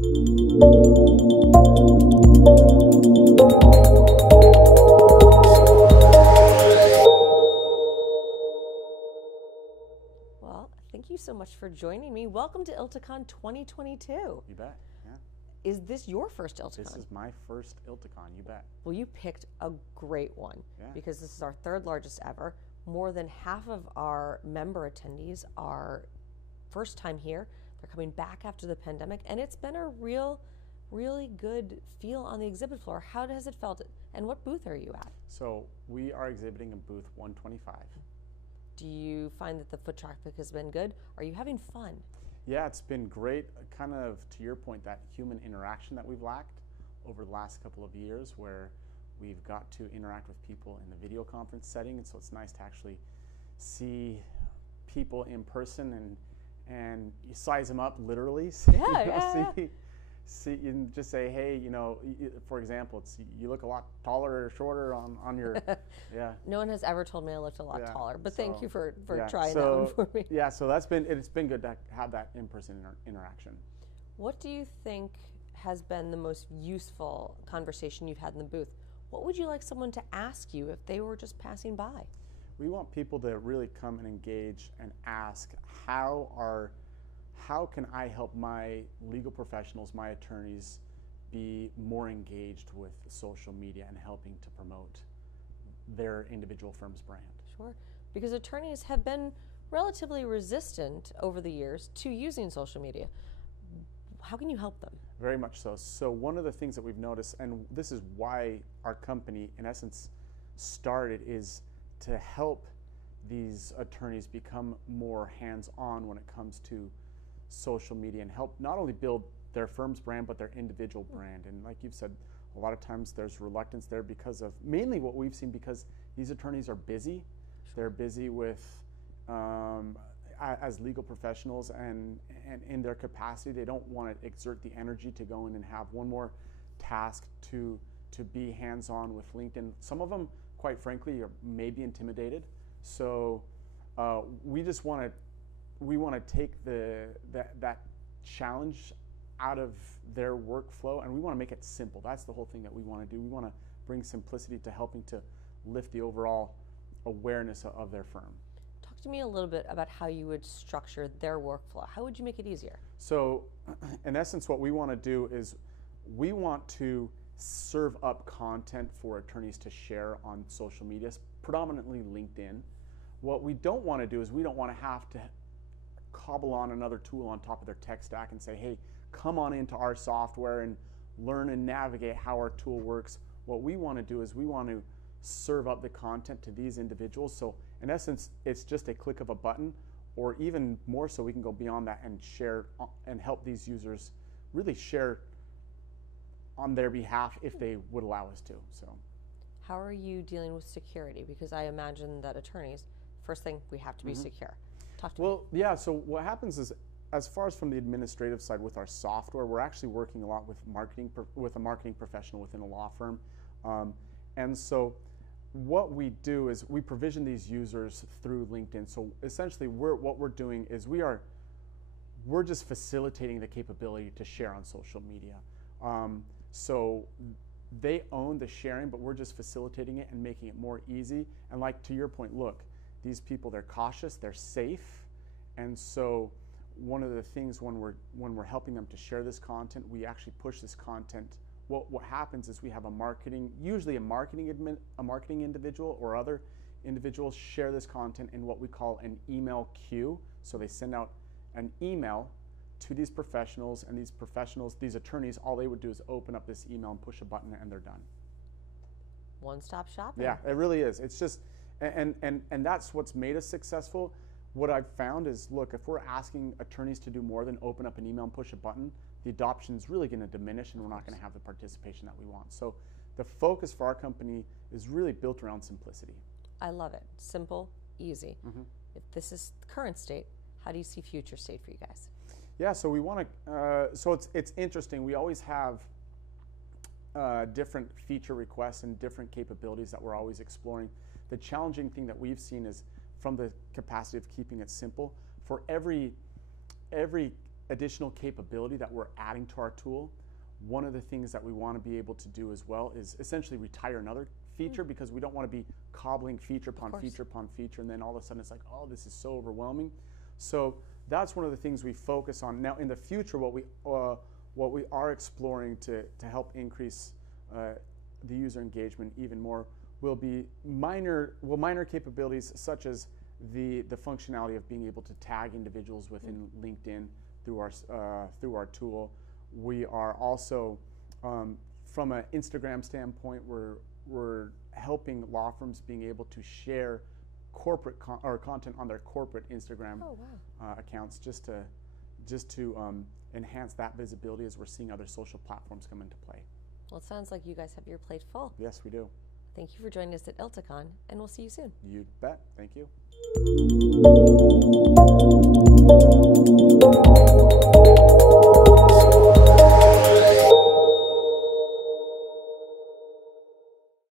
Well, thank you so much for joining me. Welcome to ILTACON 2022. You bet, yeah. Is this your first ILTACON? This is my first ILTACON, you bet. Well, you picked a great one because this is our third largest ever. More than half of our member attendees are first time here. They're coming back after the pandemic, and it's been a really good feel on the exhibit floor. How has it felt, and what booth are you at? So we are exhibiting in booth 125. Do you find that the foot traffic has been good? Are you having fun? Yeah, it's been great. Kind of to your point, that human interaction that we've lacked over the last couple of years, where we've got to interact with people in the video conference setting, and so it's nice to actually see people in person and you size them up literally. See, you just say, hey, you know, for example, you look a lot taller or shorter on your, No one has ever told me I looked a lot taller, but thank you for trying that one for me. Yeah, so it's been good to have that in-person interaction. What do you think has been the most useful conversation you've had in the booth? What would you like someone to ask you if they were just passing by? We want people to really come and engage and ask, how can I help my legal professionals, my attorneys, be more engaged with social media and helping to promote their individual firm's brand? Sure, because attorneys have been relatively resistant over the years to using social media. How can you help them? Very much so. So one of the things that we've noticed, and this is why our company in essence started, is to help these attorneys become more hands-on when it comes to social media and help not only build their firm's brand but their individual brand. And like you've said, a lot of times there's reluctance there because of mainly what we've seen, because these attorneys are busy. They're busy with as legal professionals, and in their capacity they don't want to exert the energy to go in and have one more task to be hands-on with LinkedIn. Some of them, quite frankly, are maybe intimidated. So we just want to take that challenge out of their workflow, and we want to make it simple. That's the whole thing that we want to do. We want to bring simplicity to helping to lift the overall awareness of their firm. Talk to me a little bit about how you would structure their workflow. How would you make it easier? So in essence, what we want to do is we want to serve up content for attorneys to share on social media, predominantly LinkedIn. What we don't want to do is we don't want to have to cobble on another tool on top of their tech stack and say, hey, come on into our software and learn and navigate how our tool works. What we want to do is we want to serve up the content to these individuals. So in essence, it's just a click of a button, or even more so, we can go beyond that and share and help these users really share on their behalf if they would allow us to. So, how are you dealing with security? Because I imagine that attorneys, first thing, we have to be secure. Talk to me. Well, yeah, so what happens is, as far as from the administrative side with our software, we're actually working a lot with a marketing professional within a law firm. And so what we do is we provision these users through LinkedIn. So essentially what we're doing is we're just facilitating the capability to share on social media. So they own the sharing, but we're just facilitating it and making it more easy. And like to your point, look, these people, they're cautious, they're safe. And so one of the things when we're helping them to share this content, we actually push this content. What happens is we have usually a marketing individual or other individuals share this content in what we call an email queue. So they send out an email to these professionals, and these attorneys, all they would do is open up this email and push a button and they're done. One-stop shopping. Yeah, it really is. It's just, and that's what's made us successful. What I've found is, look, if we're asking attorneys to do more than open up an email and push a button, the adoption is really going to diminish and we're not going to have the participation that we want. So the focus for our company is really built around simplicity. I love it. Simple, easy. If this is the current state, how do you see future state for you guys? Yeah, so we want to, so it's interesting. We always have different feature requests and different capabilities that we're always exploring. The challenging thing that we've seen is, from the capacity of keeping it simple, for every additional capability that we're adding to our tool, one of the things that we want to be able to do as well is essentially retire another feature, because we don't want to be cobbling feature upon feature upon feature, and then all of a sudden it's like, oh, this is so overwhelming. So that's one of the things we focus on. Now in the future, what we are exploring to help increase the user engagement even more will be minor capabilities, such as the functionality of being able to tag individuals within LinkedIn through our tool. We are also, from an Instagram standpoint, we're helping law firms being able to share corporate content on their corporate Instagram accounts, just to enhance that visibility as we're seeing other social platforms come into play. Well, it sounds like you guys have your plate full. Yes, we do. Thank you for joining us at ILTACON, and we'll see you soon. You bet. Thank you.